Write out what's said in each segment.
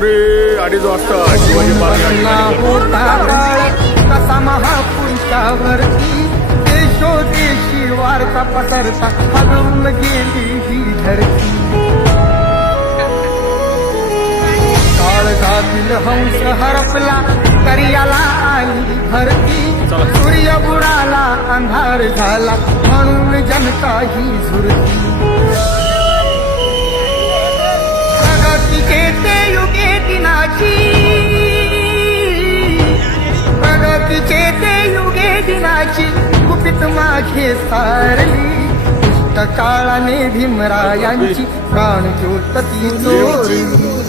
रात्री अडीच वाजता शिवाजी पार्क देशोदेशी वार्ता पसरता हलवून गेली. ही धरती काळजातील हंस हरपला करियाला आली भरती. सूर्य बुडाला अंधार झाला म्हणून जनता ही झुरती. कुपित माझे सारली. काळाने भीमरायांची प्राण ज्योत ती चोरली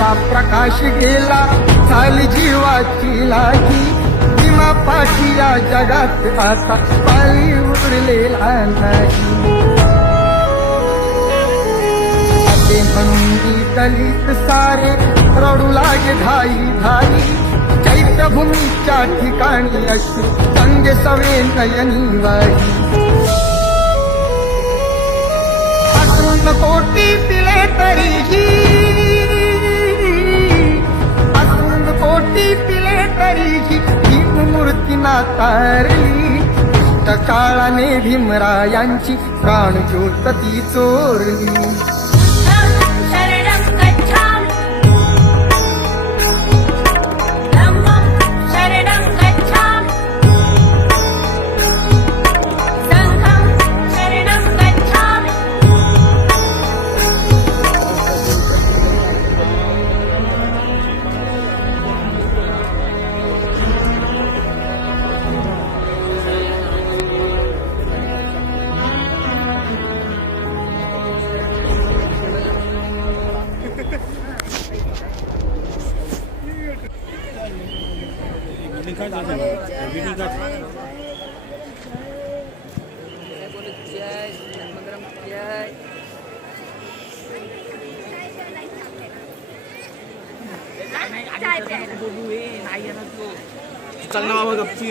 कोटीचा प्रकाश गेला झाली जीवाची लागी. पाठी या जगात आता पाळी उरलेला नाही. मंदी दलित सारे रडू लागे धाई धाई चैत्यभूमीच्या ठिकाणी अशी संगे सवे नयनी वाई मूर्ती नाकारली काळाने भीमरायांची प्राणज्योत ती चोरली. लिखायचं असेल विधी चल ना बाबा गपची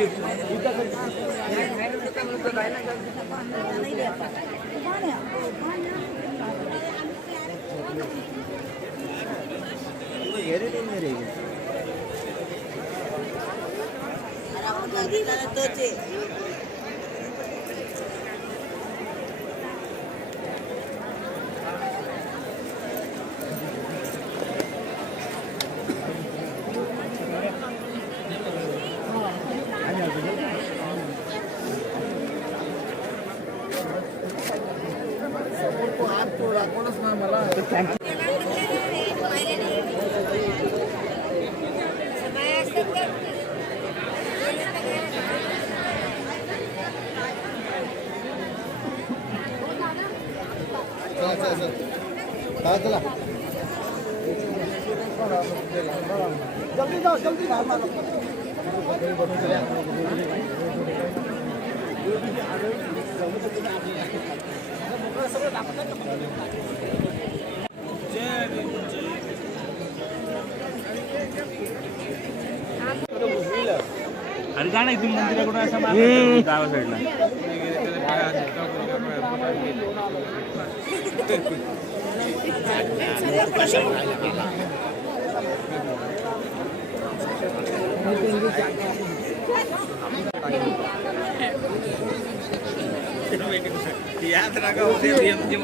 हेरिटेज नाही रे शरणं गच्छामि अरे जा ना इथून मंदिराकडून असं मागे गावा साईडला. Iya, tenaga usia diam-diam